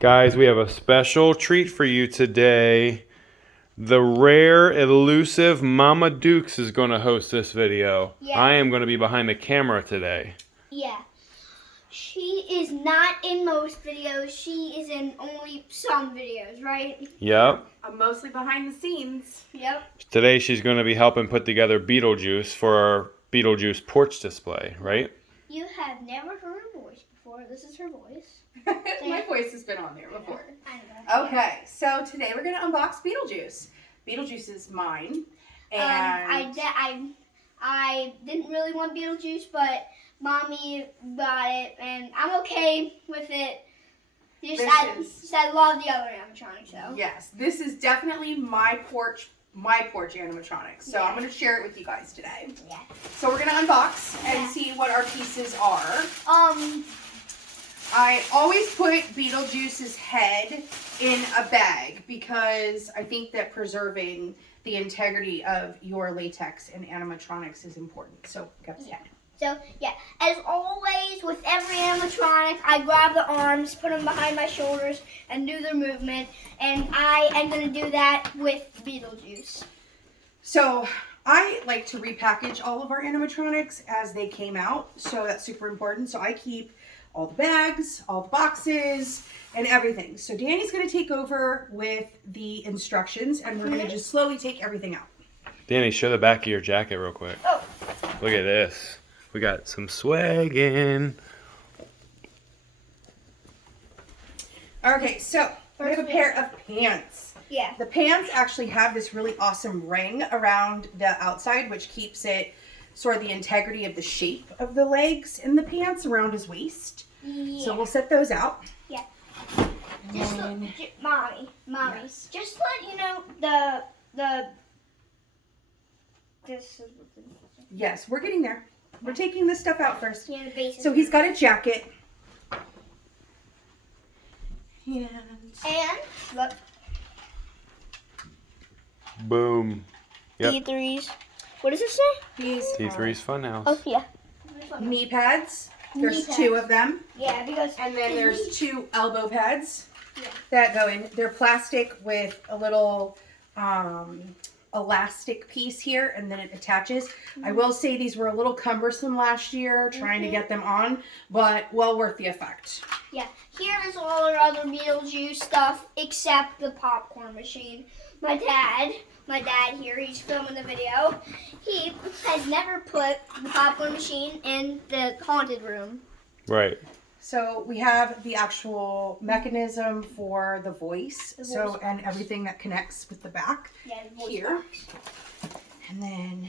Guys, we have a special treat for you today. The rare, elusive Mama Dukes is going to host this video. Yeah. I am going to be behind the camera today. Yeah. She is not in most videos. She is in only some videos, right? Yep. I'm mostly behind the scenes. Yep. Today she's going to be helping put together Beetlejuice for our Beetlejuice porch display, right? You have never heard her voice before. This is her voice. My voice has been on there before. I know. Okay, so today we're going to unbox Beetlejuice. Beetlejuice is mine. And I didn't really want Beetlejuice, but Mommy got it, and I'm okay with it. I love the other animatronics, though. yes, this is definitely my porch animatronic. So I'm going to share it with you guys today. Yeah. So we're going to unbox and see what our pieces are. I always put Beetlejuice's head in a bag because I think that preserving the integrity of your latex and animatronics is important. So, got his head. So, yeah, as always with every animatronic, I grab the arms, put them behind my shoulders, and do their movement. And I am going to do that with Beetlejuice. So, I like to repackage all of our animatronics as they came out. So, that's super important. So, I keep all the bags, all the boxes, and everything. So, Danny's going to take over with the instructions, and we're going to just slowly take everything out. Danny, show the back of your jacket real quick. Oh. Look at this. We got some swag in. Okay, so we have a pair of pants. Yeah. The pants actually have this really awesome ring around the outside, which keeps it sort of the integrity of the shape of the legs in the pants around his waist. Yeah. So we'll set those out. Yeah. And Mommy, yes. just let you know this is Yes, we're getting there. We're taking this stuff out first. yeah, the basics. So he's got a jacket. And look, Boom. Yep. D3s. What does it say? these T3's Funhouse. Oh yeah. knee pads. There's Knee two pads. of them. Yeah, because And then there's two elbow pads Yeah. that go in. They're plastic with a little elastic piece here, and then it attaches. I will say these were a little cumbersome last year trying to get them on, but well worth the effect. Yeah. Here is all our other Beetlejuice stuff except the popcorn machine. My dad here, he's filming the video. He has never put the popcorn machine in the haunted room. Right. So we have the actual mechanism for the voice, The voice and everything that connects with the back Yeah, the voice here. box. And then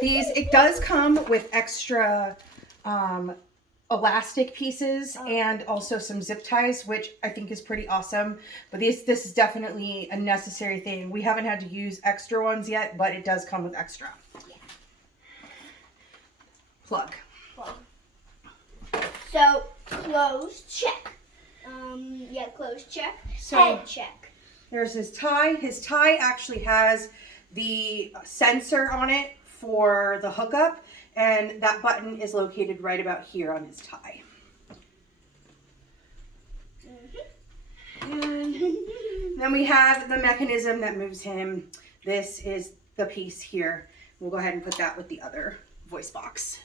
these, it does come with extra elastic pieces and also some zip ties, which I think is pretty awesome. But this is definitely a necessary thing. We haven't had to use extra ones yet, but it does come with extra. Yeah. Plug. So, clothes, check. Clothes, check. So Head, check. there's his tie. His tie actually has the sensor on it for the hookup, and that button is located right about here on his tie. And then we have the mechanism that moves him. This is the piece here. We'll go ahead and put that with the other voice box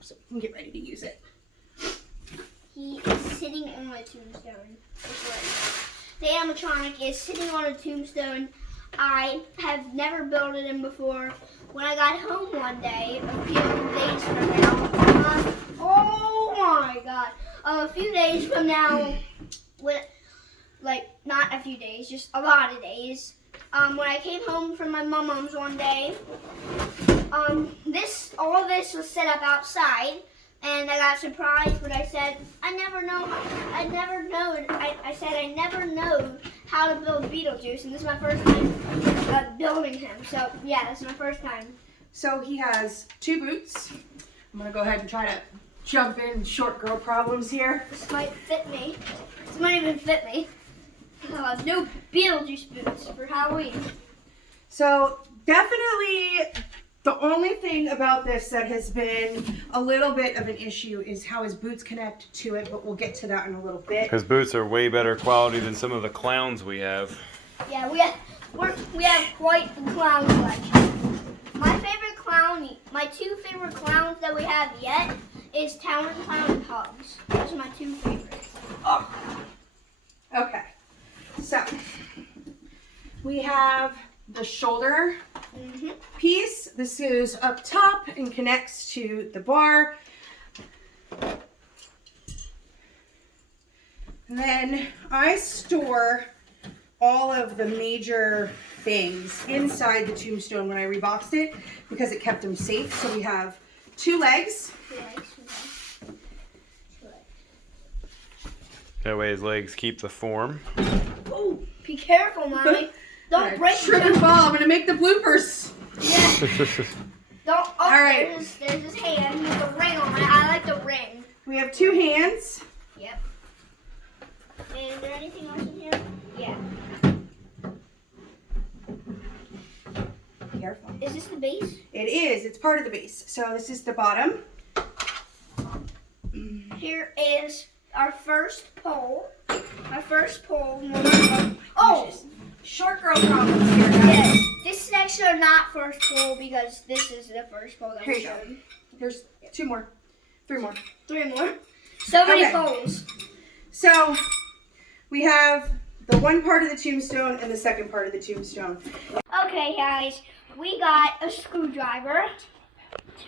so we can get ready to use it. He is sitting on a tombstone. The animatronic is sitting on a tombstone. I have never built it in before. When I got home one day, a few days from now, oh my god, a few days from now, not a few days, just a lot of days, when I came home from my mom's one day, all this was set up outside. And I got surprised, but I said, I never know how to build Beetlejuice, and this is my first time building him. So, yeah, this is my first time. So he has two boots. I'm going to go ahead and try to jump in short girl problems here. This might fit me. This might even fit me. No Beetlejuice boots for Halloween. So definitely The only thing about this that has been a little bit of an issue is how his boots connect to it, but we'll get to that in a little bit. His boots are way better quality than some of the clowns we have. Yeah, we have quite the clown collection. My two favorite clowns that we have yet is Town and Clown and Hugs. Those are my two favorites. Oh. Okay. So we have the shoulder piece. This goes up top and connects to the bar. And then I store all of the major things inside the tombstone when I reboxed it because it kept them safe. So we have 2 legs. That way his legs keep the form. Oh, be careful, Mommy. Don't break Trip and fall. I'm going to make the bloopers. Yeah. Don't. Oh, All right. There's his hand with the ring on it. I like the ring. We have 2 hands. Yep. And is there anything else in here? Yeah. Careful. Is this the base? It is. It's part of the base. So this is the bottom. Here is our first pole. Our first pole. Oh! Short girl problems here, guys. Yes. This is actually not first pole because this is the first pole that Here we you go. showed. There's 2 more. 3 more. 3 more. So many Okay. poles. So we have the one part of the tombstone and the second part of the tombstone. Okay, guys. We got a screwdriver.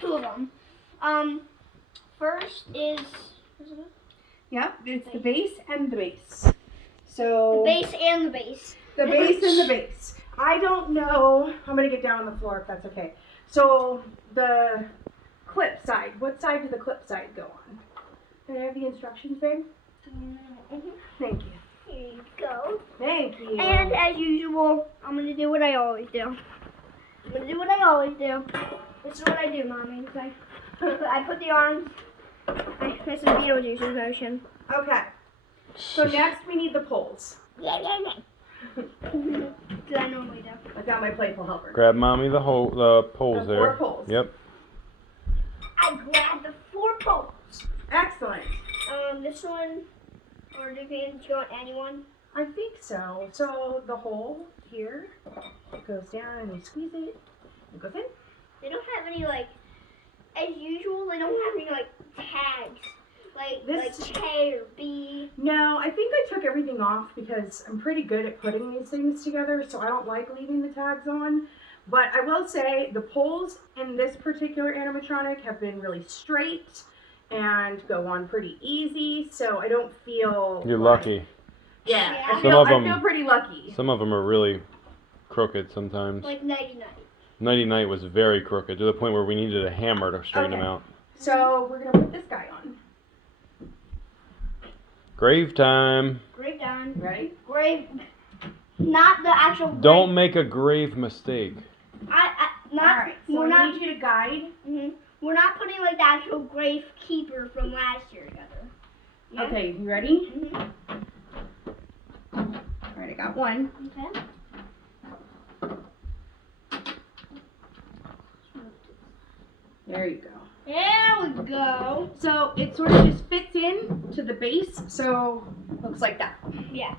2 of them. First is... Yep, it's the base and the base. The So base and the base. the base and the base. I don't know. I'm going to get down on the floor if that's okay. So the clip side. What side did the clip side go on? Can I have the instructions, babe? Thank you. Here you go. Thank you. And as usual, I'm going to do what I always do. I'm going to do what I always do. This is what I do, Mommy. Okay? I put the arms. This is Beetlejuice's motion. Okay. So next we need the poles. Yeah. That I normally do. I got my playful helper. Grab mommy the poles The there. 4 poles. Yep. I grabbed the 4 poles. Excellent. This one, or do you go on anyone? I think so. So the hole here, it goes down and you squeeze it. It goes in. They don't have any, like, as usual, they don't have any, like, tags. Like K or B. No, I think I took everything off because I'm pretty good at putting these things together, so I don't like leaving the tags on. But I will say the poles in this particular animatronic have been really straight and go on pretty easy, so I don't feel You're like, lucky. Yeah, Yeah. I Some feel, of I them- feel pretty lucky. Some of them are really crooked sometimes. Like 99. Nighty Night was very crooked to the point where we needed a hammer to straighten Okay. them out. So we're going to put this guy on. Grave time. Grave down. Ready? Grave. Not the actual grave. Don't make a grave mistake. All right, so we're I not, need you to guide. we're not putting, like, the actual grave keeper from last year together. Yeah? Okay, you ready? Mhm. All right, I got one. Okay. There you go. There we go. So it sort of just fits in to the base, so looks like that. Yeah.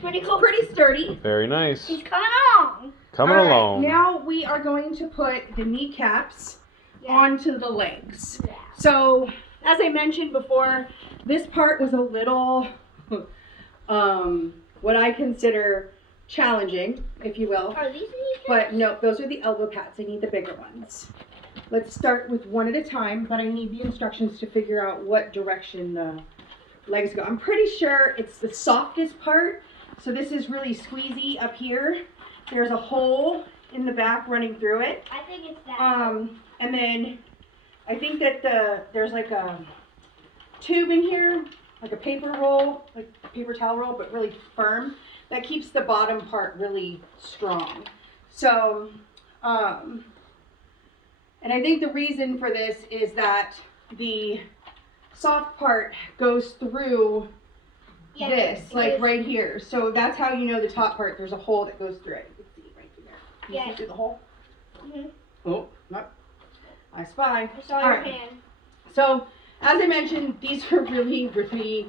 Pretty cool. Pretty sturdy. Very nice. He's coming along. Coming All right, along. now we are going to put the kneecaps Yeah. onto the legs. Yeah. So, as I mentioned before, this part was a little, what I consider challenging, if you will. Are these kneecaps? But no, those are the elbow pads. I need the bigger ones. Let's start with one at a time, but I need the instructions to figure out what direction the legs go. I'm pretty sure it's the softest part. So this is really squeezy up here. There's a hole in the back running through it. I think it's that. And then I think that there's like a tube in here, like a paper roll, like a paper towel roll, but really firm. That keeps the bottom part really strong. So, and I think the reason for this is that the soft part goes through Yeah, this, it like is. right here. So that's how you know the top part, there's a hole that goes through it. You can see right through there. Can you Yeah. see through the hole? Mhm. Oh, not I spy. I saw All your right. hand. So, as I mentioned, these are really, really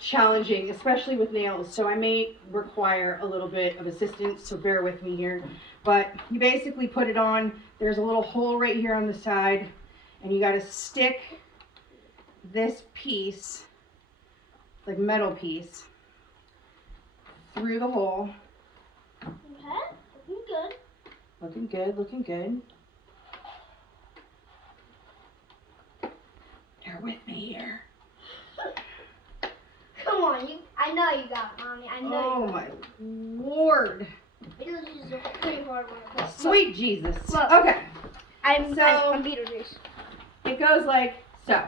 challenging, especially with nails. So I may require a little bit of assistance, so bear with me here. But you basically put it on. There's a little hole right here on the side, and you got to stick this piece, like metal piece, through the hole. Okay, looking good. Looking good, looking good. Bear with me here. Come on, I know you got it, Mommy. I know. Oh my Lord. Beetlejuice is a pretty hard one. Sweet Jesus. Look. Okay. I'm So- I'm Beetlejuice. It goes like so.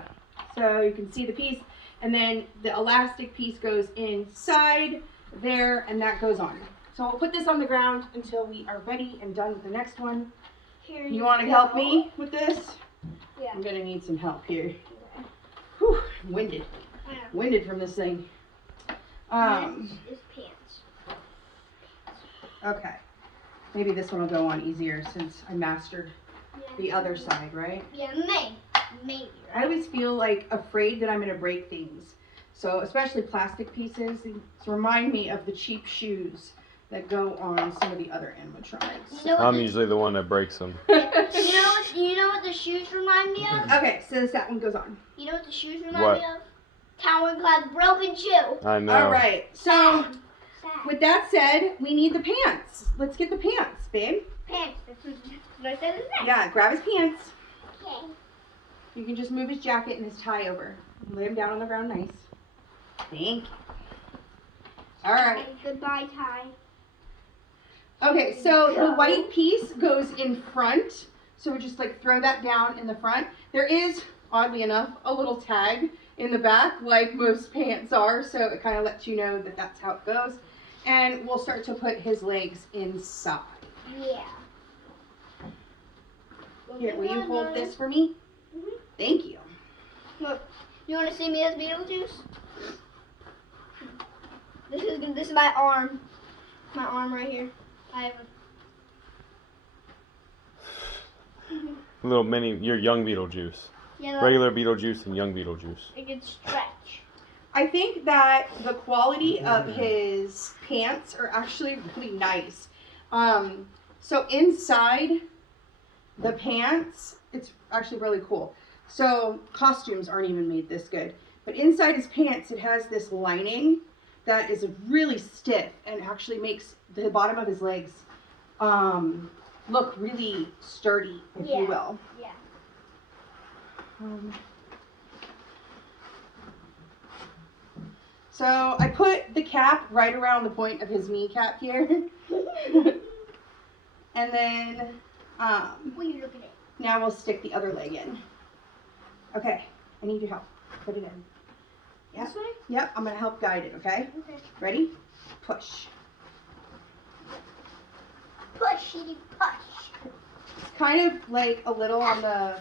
So you can see the piece, and then the elastic piece goes inside there, and that goes on. So we'll put this on the ground until we are ready and done with the next one. Here You want to help me with this? Yeah. I'm gonna need some help here. Whew, I'm winded. I know. Winded from this thing. It's pants. Okay. Maybe this one will go on easier since I mastered Yeah. the other side, right? Yeah, maybe. I always feel like afraid that I'm gonna break things. So especially plastic pieces, these remind me of the cheap shoes that go on some of the other animatronics. You know what I'm the- usually the one that breaks them. You know what the shoes remind me of? Okay, so that one goes on. You know what the shoes remind What? me of? Calvin Klein's broken shoe. I know. All right. So Sad. with that said, we need the pants. Let's get the pants, babe. Pants. That's what I said is next. Yeah, grab his pants. Okay. You can just move his jacket and his tie over. Lay him down on the ground nice. Thank you. All right. And goodbye, Ty. Okay, so the white piece goes in front. So we just like throw that down in the front. There is, oddly enough, a little tag in the back like most pants are. So it kind of lets you know that that's how it goes. And we'll start to put his legs inside. Yeah. Here, will you hold this for me? Mhm. Thank you. Look, you want to see me as Beetlejuice? This is my arm. My arm right here. I have a. Little mini, you're young Beetlejuice. Yeah, Regular Beetlejuice and young Beetlejuice. it can stretch. I think that the quality of his pants are actually really nice. So inside the pants, it's actually really cool. So costumes aren't even made this good. But inside his pants, it has this lining that is really stiff and actually makes the bottom of his legs look really sturdy, if you will. Yeah. So I put the cap right around the point of his kneecap here. And then What are you looking at? now we'll stick the other leg in. Okay, I need your help. Put it in. Yep. This way? Yep, I'm gonna help guide it, okay? Okay. Ready? Push. Pushy push. It's kind of like a little on the,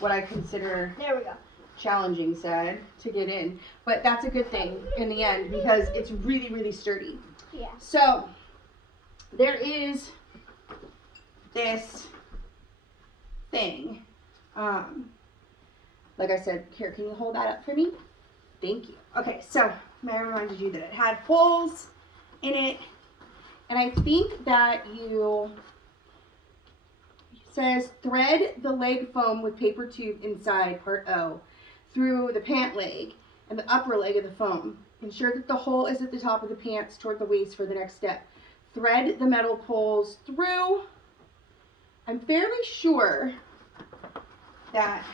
what I consider There we go. challenging side to get in. But that's a good thing in the end because it's really, really sturdy. Yeah. So, there is this thing. Like I said, here, can you hold that up for me? Thank you. Okay, so I reminded you that it had holes in it. And I think that it says thread the leg foam with paper tube inside, part O, through the pant leg and the upper leg of the foam. Ensure that the hole is at the top of the pants toward the waist for the next step. Thread the metal poles through. I'm fairly sure that,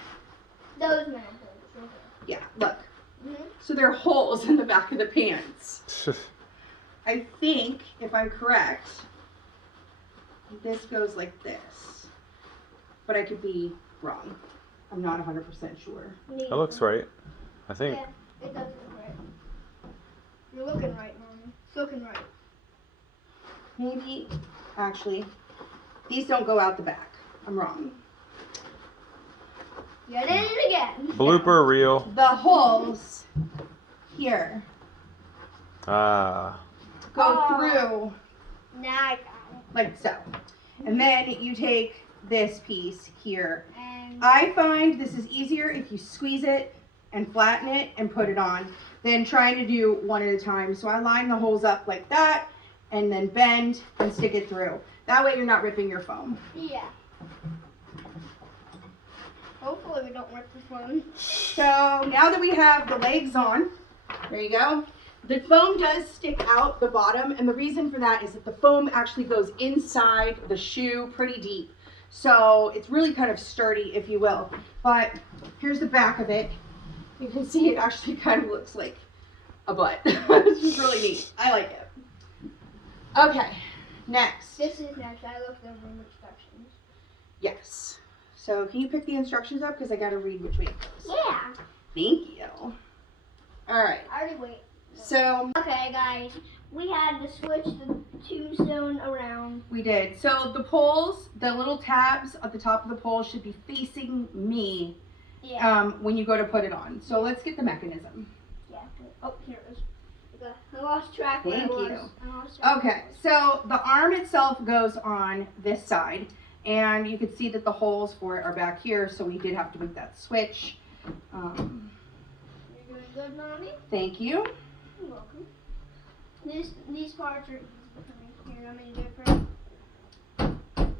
Those metal poles. yeah, look. Mm-hmm. So there are holes in the back of the pants. I think, if I'm correct, this goes like this. But I could be wrong. I'm not 100% sure. That looks right. I think. Yeah, it does look right. You're looking right, Mommy. It's looking right. Maybe, actually, these don't go out the back. I'm wrong. You did it again. Blooper reel. The holes here Ah. go Oh. through Now I got like so. And then you take this piece here it. I find this is easier if you squeeze it and flatten it and put it on than trying to do one at a time. So I line the holes up like that and then bend and stick it through. That way you're not ripping your foam. Yeah. Hopefully we don't rip the foam. So now that we have the legs on, there you go. The foam does stick out the bottom, and the reason for that is that the foam actually goes inside the shoe pretty deep. So it's really kind of sturdy, if you will. But here's the back of it. You can see it actually kind of looks like a butt. It's just really neat. I like it. Okay, next. This is next. I looked over the instructions. Yes. So can you pick the instructions up? Because I got to read which way it goes. Yeah. Thank you. All right. I already wait. So Okay, guys. We had to switch the tombstone around. we did. So the poles, the little tabs at the top of the pole should be facing me Yeah. when you go to put it on. So let's get the mechanism. Yeah. Oh, here it is. Okay. I lost track where Thank it was. you. I lost track Okay, where it was. so the arm itself goes on this side, and you can see that the holes for it are back here, so we did have to make that switch. You're doing good, Mommy. Thank you. You're welcome. These parts are easy for me. Here, I'm gonna do it for you.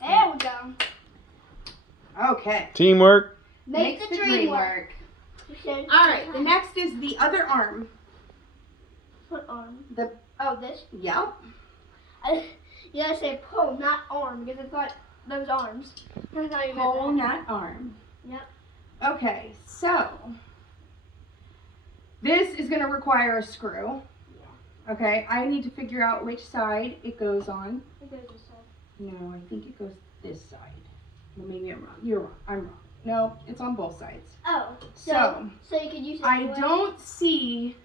There we go. Okay. Teamwork. Make the dream work. Okay. All right, the next is the other arm. What arm? The Oh, this? Yep. You gotta say pull, not arm, because I thought those arms. I thought you meant Pole, that. not arm. Yep. Okay, so this is going to require a screw. Okay, I need to figure out which side it goes on. It goes this side. No, I think it goes this side. Well, maybe I'm wrong. You're wrong. I'm wrong. No, it's on both sides. Oh, So so you could use it. I this way. don't see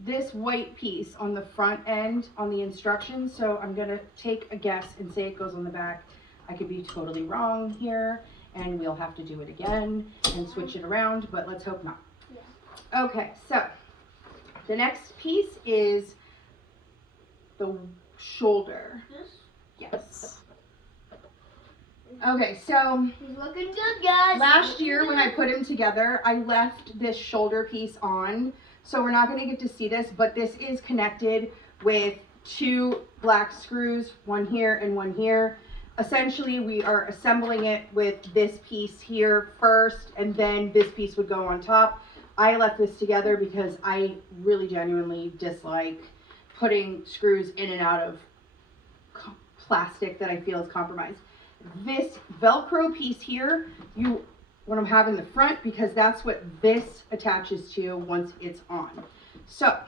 this white piece on the front end on the instructions, so I'm going to take a guess and say it goes on the back. I could be totally wrong here, and we'll have to do it again and switch it around, but let's hope not. Yeah. Okay, so the next piece is the shoulder. This? Yes. Okay, so He's looking good, guys. last year when I put him together, I left this shoulder piece on, so we're not going to get to see this, but this is connected with two black screws, one here and one here. Essentially, we are assembling it with this piece here first, and then this piece would go on top. I left this together because I really genuinely dislike putting screws in and out of plastic that I feel is compromised. This Velcro piece here, you want to have in the front because that's what this attaches to once it's on. So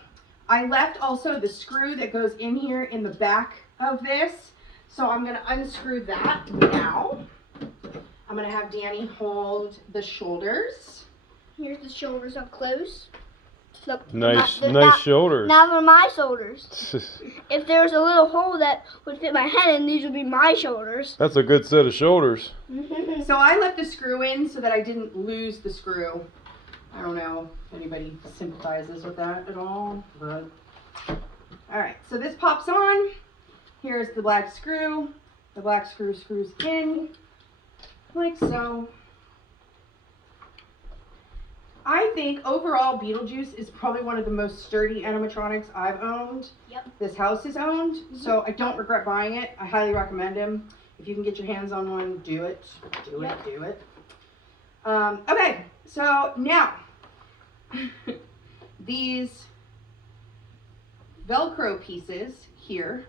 I left also the screw that goes in here in the back of this. So I'm going to unscrew that now. I'm going to have Danny hold the shoulders. Here's the shoulders up close. Look, Nice, they're nice not- shoulders. Now they're my shoulders. If there was a little hole that would fit my head in, these would be my shoulders. That's a good set of shoulders. So I left the screw in so that I didn't lose the screw. I don't know if anybody sympathizes with that at all, but all right, so this pops on. Here's the black screw. The black screw screws in like so. I think overall Beetlejuice is probably one of the most sturdy animatronics I've owned. Yep. This house has owned, so I don't regret buying it. I highly recommend him. If you can get your hands on one, do it. Do it, do it. Okay, so now these Velcro pieces here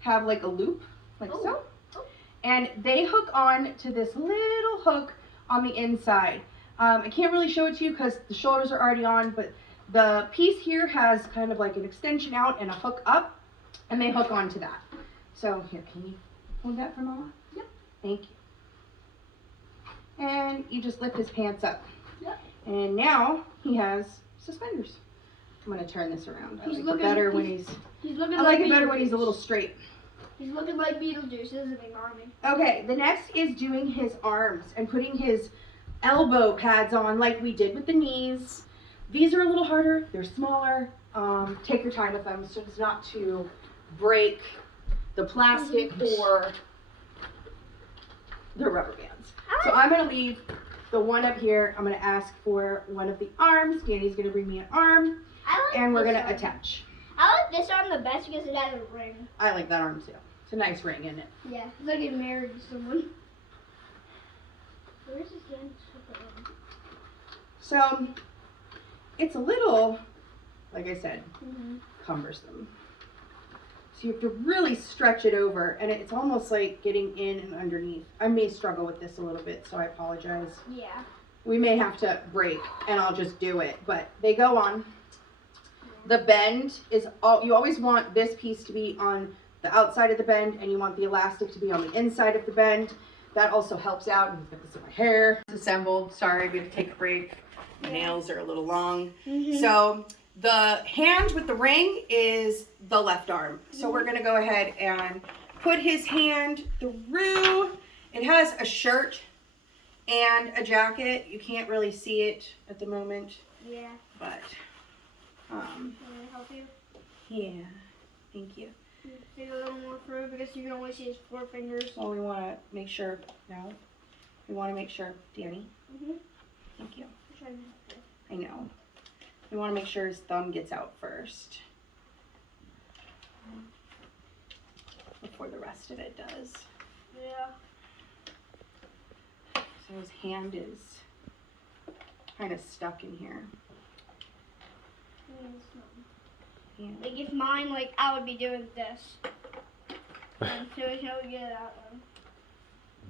have like a loop, like so. And they hook on to this little hook on the inside. I can't really show it to you because the shoulders are already on, but the piece here has kind of like an extension out and a hook up, and they hook onto that. So here, can you hold that for Mama? Yep. Thank you. And you just lift his pants up. Yep. And now he has suspenders. I'm gonna turn this around. I He's like it looking- better when he's. He's looking I like it better when he's a Beetlejuice. little straight. He's looking like Beetlejuice, isn't he, Mommy? Okay, the next is doing his arms and putting his elbow pads on like we did with the knees. These are a little harder, they're smaller. Take your time with them so as not to break the plastic or They're rubber bands. So I'm going to leave the one up here. I'm going to ask for one of the arms. Danny's going to bring me an arm. And we're going to attach. I like this arm the best because it has a ring. I like that arm too. It's a nice ring, isn't it? Yeah, it's like getting married to someone. Where's this damn arm? So it's a little, like I said, cumbersome. So you have to really stretch it over, and it's almost like getting in and underneath. I may struggle with this a little bit, so I apologize. Yeah. We may have to break, and I'll just do it. But they go on. The bend is all, you always want this piece to be on the outside of the bend, and you want the elastic to be on the inside of the bend. That also helps out. I'm gonna put this in my hair. It's assembled. Sorry, we had to take a break. My nails are a little long. So the hand with the ring is the left arm. So we're gonna go ahead and put his hand through. It has a shirt and a jacket. You can't really see it at the moment. Yeah. But Can I help you? yeah, thank you. Take a little more through because you can only see his 4 fingers. Well, we want to make sure now. We want to make sure, Danny. Thank you. I know. We want to make sure his thumb gets out first before the rest of it does. Yeah. So his hand is kind of stuck in here. Yeah. Like if mine, like I would be doing this. And so we can get it out one.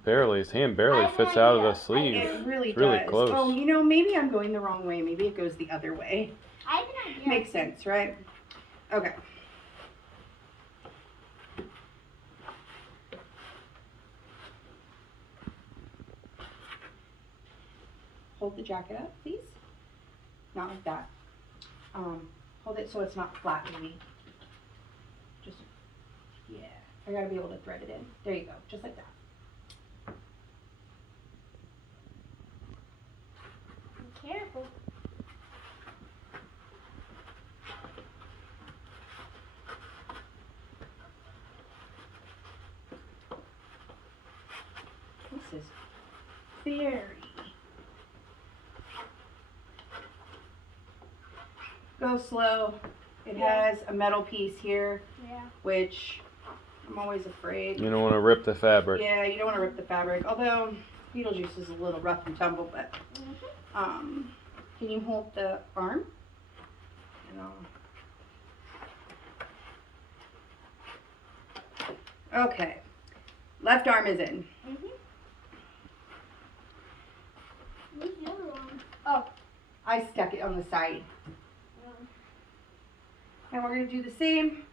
Barely. His hand barely I have fits no out of the idea. sleeve. It really It's really does. close. Oh, you know, maybe I'm going the wrong way. Maybe it goes the other way. I have an idea. Makes sense, right? Okay. Hold the jacket up, please. Not like that. Hold it so it's not flat, maybe. Just, yeah. I gotta be able to thread it in. There you go, just like that. Be careful. This is very... Go slow. It has a metal piece here, which I'm always afraid. You don't want to rip the fabric. Yeah, you don't want to rip the fabric. Although Beetlejuice is a little rough and tumble, but can you hold the arm? Okay, left arm is in. Where's the other one? Oh. I stuck it on the side. And we're going to do the same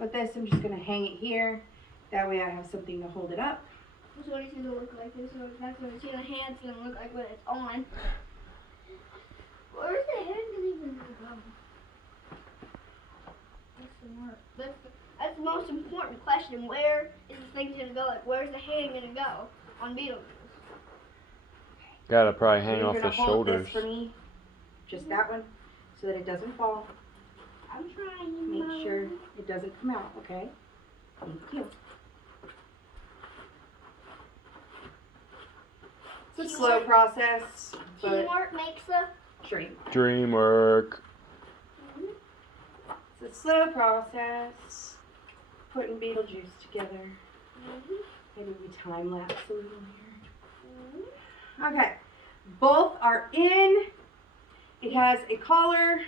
with this. I'm just going to hang it here. That way I have something to hold it up. This is what it's going to look like. This is what that's what the hand's going to look like when it's on. Where's the hand even go? That's the most important question. Where is this thing going to go? Like, where's the hand going to go on Beetlejuice? Gotta probably hang off You're the gonna hold shoulders. this for me. Just that one, so that it doesn't fall. I'm trying. Make sure it doesn't come out, okay? Thank you. It's a slow process, but Teamwork makes the dream. Dream work. It's a slow process. Putting Beetlejuice together. Maybe we time lapse a little here. Okay, both are in. It has a collar.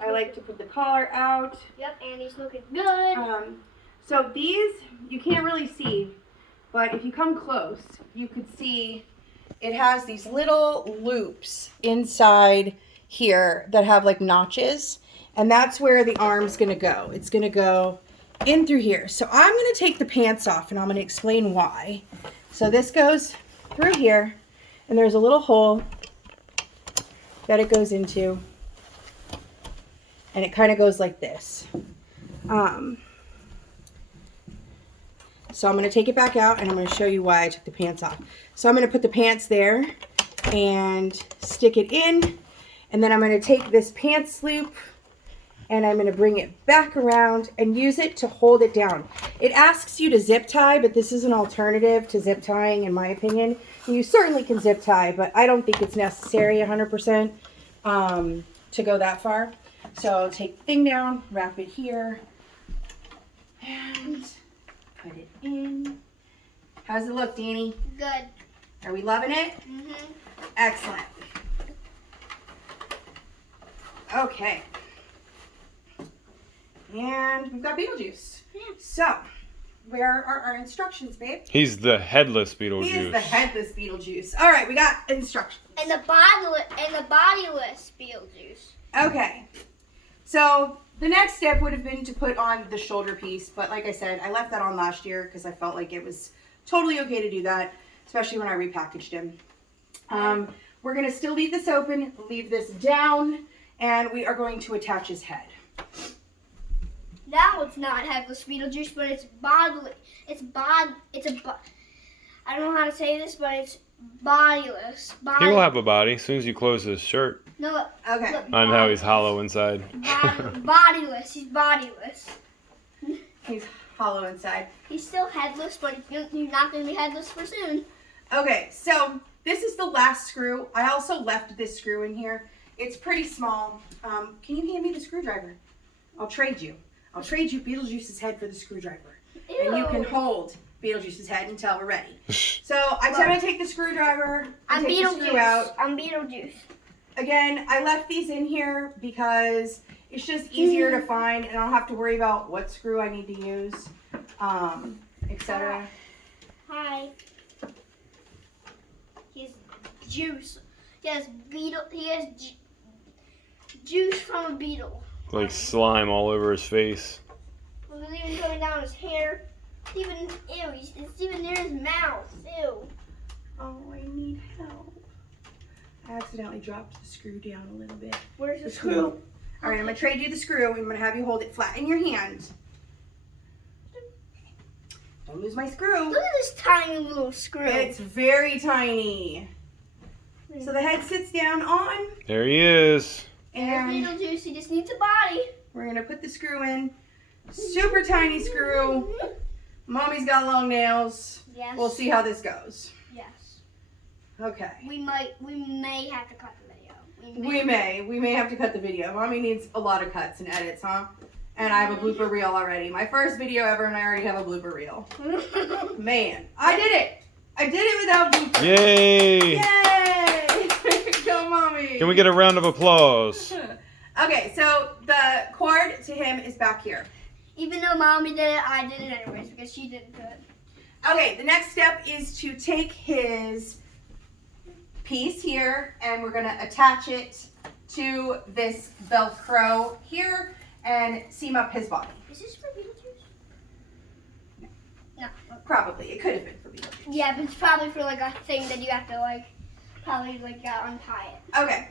I like to put the collar out. Yep, and he's looking good. So these, you can't really see, but if you come close, you could see it has these little loops inside here that have like notches, and that's where the arm's gonna go. It's gonna go in through here. So I'm gonna take the pants off and I'm gonna explain why. So this goes through here, and there's a little hole that it goes into. And it kind of goes like this. So I'm going to take it back out and I'm going to show you why I took the pants off. So I'm going to put the pants there and stick it in. And then I'm going to take this pants loop and I'm going to bring it back around and use it to hold it down. It asks you to zip tie, but this is an alternative to zip tying in my opinion. You certainly can zip tie, but I don't think it's necessary 100% to go that far. So take the thing down, wrap it here, and put it in. How's it look, Danny? Good. Are we loving it? Mhm. Excellent. Okay. And we've got Beetlejuice. Yeah. So, where are our instructions, babe? He's the headless Beetlejuice. He is the headless Beetlejuice. All right, we got instructions. And the bodiless Beetlejuice. Okay. So, the next step would have been to put on the shoulder piece, but like I said, I left that on last year because I felt like it was totally okay to do that, especially when I repackaged him. We're going to still leave this open, leave this down, and we are going to attach his head. Now it's not headless Beetlejuice, but it's bodily. I don't know how to say this, but it's bodiless. He will have a body as soon as you close his shirt. No, Okay. look, I know he's hollow inside. bodiless. He's bodiless. He's hollow inside. He's still headless, but he's not going to be headless for soon. Okay, so this is the last screw. I also left this screw in here. It's pretty small. Can you hand me the screwdriver? I'll trade you. I'll trade you Beetlejuice's head for the screwdriver. Ew. And you can hold Beetlejuice's head until we're ready. So I'm going to take the screwdriver and take the screw out. I'm Beetlejuice. Again, I left these in here because it's just easier to find and I don't have to worry about what screw I need to use, etc. Hi. He has juice. He has juice from a beetle. Like slime all over his face. It's even coming down his hair. It's even near his mouth. Ew. Oh, I need help. I accidentally dropped the screw down a little bit. Where's The screw. All right, I'm going to trade you the screw. I'm going to have you hold it flat in your hand. Don't lose my screw. Look at this tiny little screw. It's very tiny. So the head sits down on, There he is. and Beetlejuice, he just needs a body. we're going to put the screw in. Super tiny screw. Mommy's got long nails. Yes. We'll see how this goes. Yes. Okay. We may have to cut the video. We may have to cut the video. Mommy needs a lot of cuts and edits, huh? And I have a blooper reel already. My first video ever, and I already have a blooper reel. Man, I did it. I did it without bloopers. Yay! Yay! Go, Mommy. Can we get a round of applause? Okay, so the cord to him is back here. Even though Mommy did it, I did it anyways because she didn't do it. Okay, the next step is to take his piece here and we're going to attach it to this Velcro here and seam up his body. Is this for Beetlejuice? No. Probably. It could have been for Beetlejuice. Yeah, but it's probably for like a thing that you have to untie it. Okay.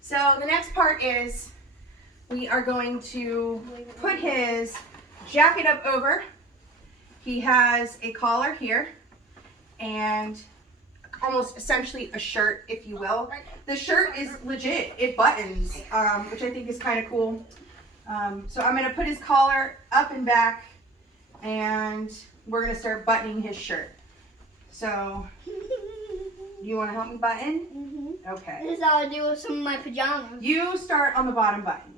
So the next part is we are going to put his jacket up over. He has a collar here and almost essentially a shirt, if you will. The shirt is legit. It buttons, which I think is kind of cool. So I'm going to put his collar up and back and we're going to start buttoning his shirt. So, you want to help me button? Mm-hmm. Okay. This is how I do with some of my pajamas. You start on the bottom button.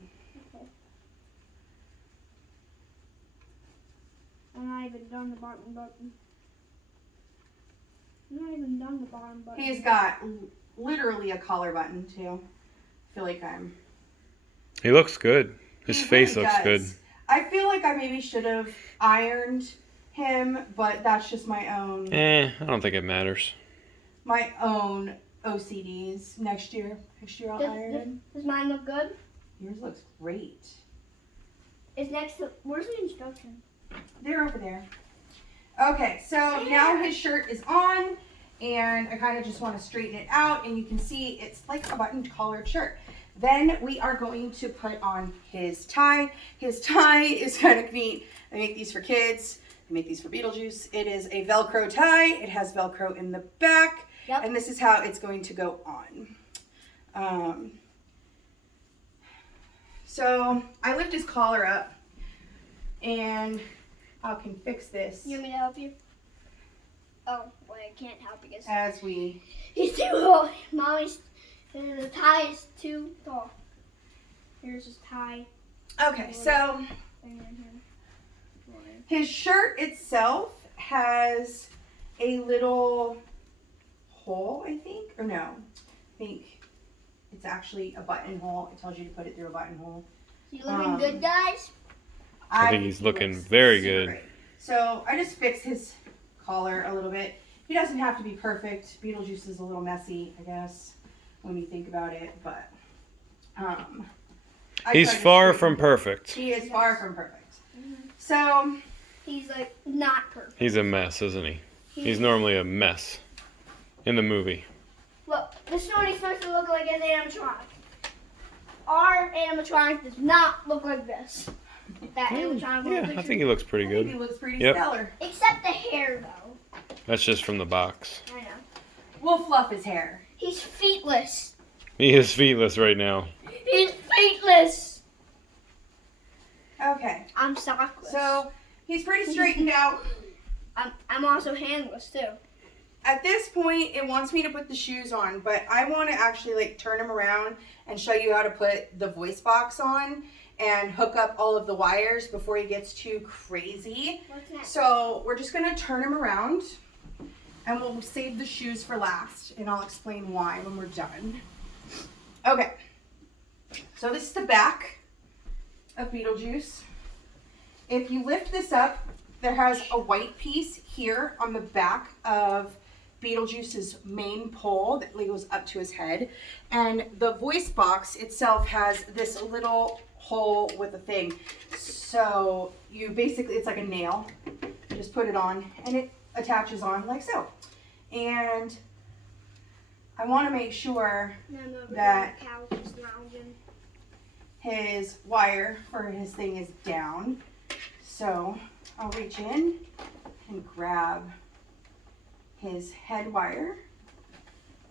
I'm not even done the bottom button. I'm not even done the bottom button. He's got literally a collar button too. I feel like He looks good. His he face really looks good. does. I feel like I maybe should have ironed him, but that's just my own I don't think it matters. OCDs. Next year I'll iron him. Does mine look good? Yours looks great. It's next to, where's the instruction? They're over there. Okay, so now his shirt is on, and I kind of just want to straighten it out, and you can see it's like a buttoned collared shirt. Then we are going to put on his tie. His tie is kind of neat. I make these for kids. I make these for Beetlejuice. It is a Velcro tie. It has Velcro in the back, and this is how it's going to go on. So I lift his collar up, and I can fix this You want me to help you? Oh, well, I can't help because as we. he's too tall. Mommy's, the tie is too tall. Here's his tie. Okay, so his shirt itself has a little hole, I think, or no, I think it's actually a buttonhole. It tells you to put it through a buttonhole. You looking good, guys? I think he's looking very super good. great. So I just fixed his collar a little bit. He doesn't have to be perfect. Beetlejuice is a little messy, I guess, when you think about it, but He's far from perfect. He is far from perfect. So He's like not perfect. He's a mess, isn't he? He's normally a mess in the movie. Look, this is what he's supposed to look like as an animatronic. Our animatronic does not look like this. That animatronic Yeah, I think he looks pretty I think good. he looks pretty Yep. stellar. Except the hair, though. That's just from the box. I know. We'll fluff his hair. He's feetless. He is feetless right now. He's feetless. Okay, I'm sockless. so he's pretty straightened out. I'm also handless too. At this point, it wants me to put the shoes on, but I want to actually like turn him around and show you how to put the voice box on and hook up all of the wires before he gets too crazy. What's next? So we're just going to turn him around and we'll save the shoes for last, and I'll explain why when we're done. Okay, so this is the back of Beetlejuice. If you lift this up, there has a white piece here on the back of Beetlejuice's main pole that goes up to his head, and the voice box itself has this little hole with a thing. So you basically, it's like a nail. You just put it on and it attaches on like so. And I want to make sure No, I'm over that here on the couch just lounging. his wire for his thing is down. So I'll reach in and grab his head wire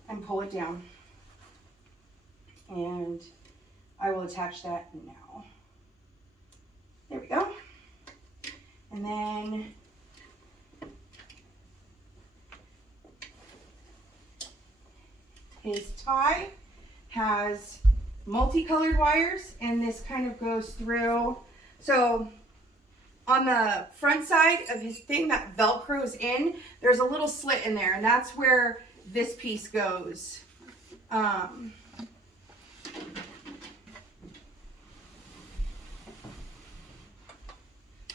and pull it down. And I will attach that now. There we go. And then his tie has multicolored wires, and this kind of goes through. So on the front side of his thing that velcros in, there's a little slit in there, and that's where this piece goes.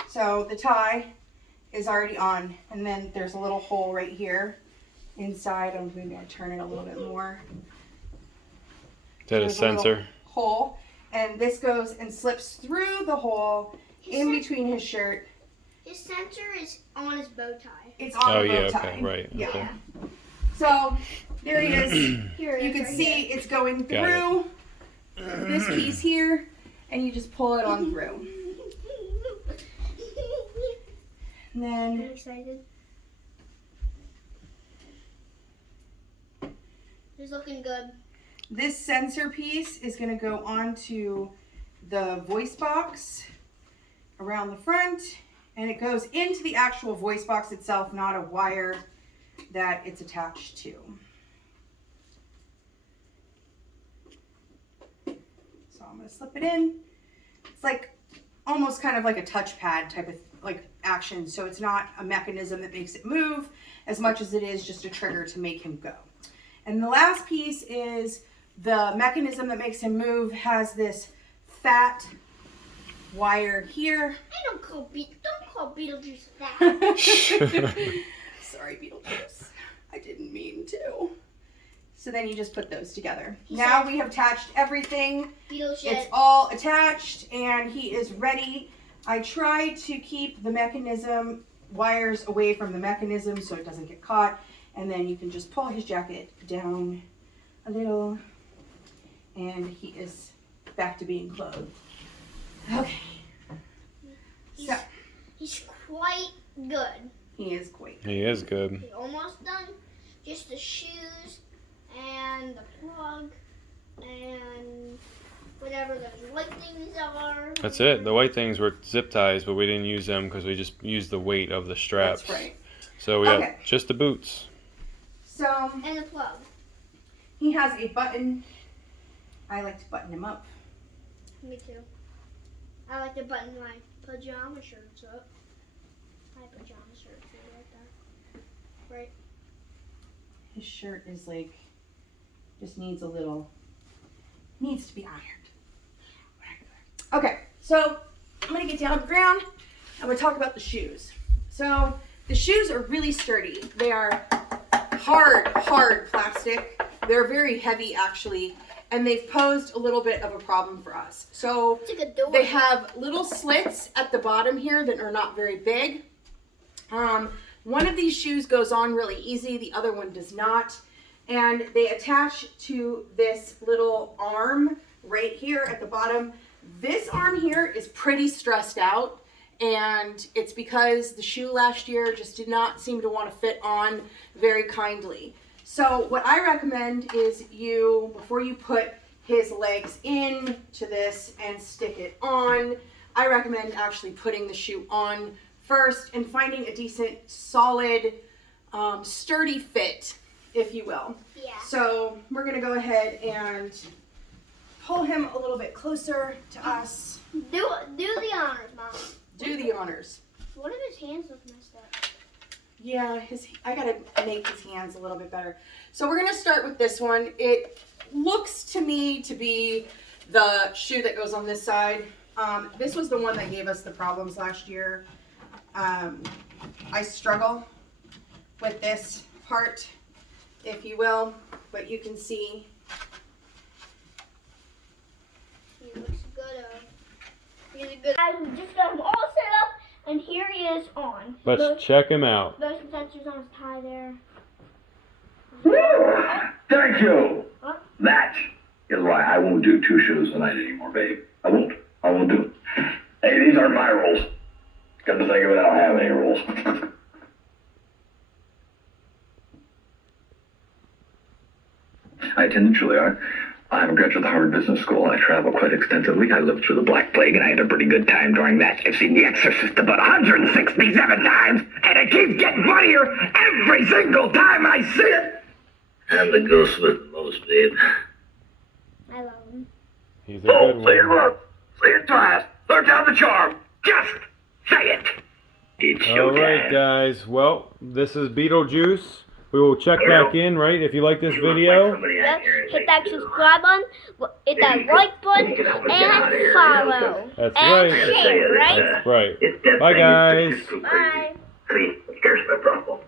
So the tie is already on, and then there's a little hole right here inside. I'm going to turn it a little bit more. Is that a There's little sensor? hole, and this goes and slips through the hole in between his shirt. His sensor is on his bow tie. It's on Oh the bow yeah, tie. okay, right. Yeah. Okay. So there he is. Here it You is can right see here. it's going Got it. through this piece here, and you just pull it on through. And I'm then excited. He's looking good. this sensor piece is going to go onto the voice box around the front, and it goes into the actual voice box itself, not a wire that it's attached to. So I'm going to slip it in. It's like almost kind of like a touchpad type of like action, so it's not a mechanism that makes it move as much as it is just a trigger to make him go. And the last piece is the mechanism that makes him move has this fat wire here. Don't call Beetlejuice that. Sorry, Beetlejuice. I didn't mean to. So then you just put those together. Now we have attached everything. Beetle shit. It's all attached and he is ready. I tried to keep the mechanism wires away from the mechanism so it doesn't get caught. And then you can just pull his jacket down a little and he is back to being clothed. Okay. So He's quite good. he is quite. He is good. He's almost done. Just the shoes and the plug and whatever those light things things are. That's it. The white things were zip ties, but we didn't use them because we just used the weight of the straps. That's right. So we Okay. got just the boots. So And a plug. he has a button. I like to button him up. Me too. I like to button my pajama shirts up. My pajama shirts are like that. Right? His shirt is like, just needs to be ironed. Okay, so I'm gonna get down on the ground. I'm gonna talk about the shoes. So the shoes are really sturdy. They are hard plastic. They're very heavy actually, and they've posed a little bit of a problem for us. So It's like a door. they have little slits at the bottom here that are not very big. One of these shoes goes on really easy, the other one does not. And they attach to this little arm right here at the bottom. This arm here is pretty stressed out, and it's because the shoe last year just did not seem to want to fit on very kindly. So what I recommend is before you put his legs in to this and stick it on, I recommend actually putting the shoe on first and finding a decent, solid, sturdy fit, if you will. Yeah. So we're gonna go ahead and pull him a little bit closer to us. Do the honors, Mom. Do the honors. What if his hands look messed up? Yeah, I gotta make his hands a little bit better. So we're gonna start with this one. It looks to me to be the shoe that goes on this side. This was the one that gave us the problems last year. I struggle with this part, if you will, but you can see. He looks good. He's a good. Guys, we just got him all set up, and here he is on. Let's check him out. Motion sensors on his tie there. Thank you. Huh? That is why I won't do 2 shows a night anymore, babe. I won't do it. Hey, these aren't my rules. Come to think of it, I don't have any rules. I attended Juilliard. I'm a graduate of the Harvard Business School. I travel quite extensively. I lived through the Black Plague, and I had a pretty good time during that. I've seen The Exorcist about 167 times, and it keeps getting funnier every single time I see it. I'm the ghost with the most, babe. I love him. He's a good Say it one. once. Say it twice. Learn down the charm. Just say it. It's All right, showtime. guys. Well, this is Beetlejuice. We will check back in, right? If you like this video, Yep. Hit that subscribe button, hit that like button, and follow. That's and right. share, right? That's right. It's that Bye, thing is guys. Bye. See, here's my problem.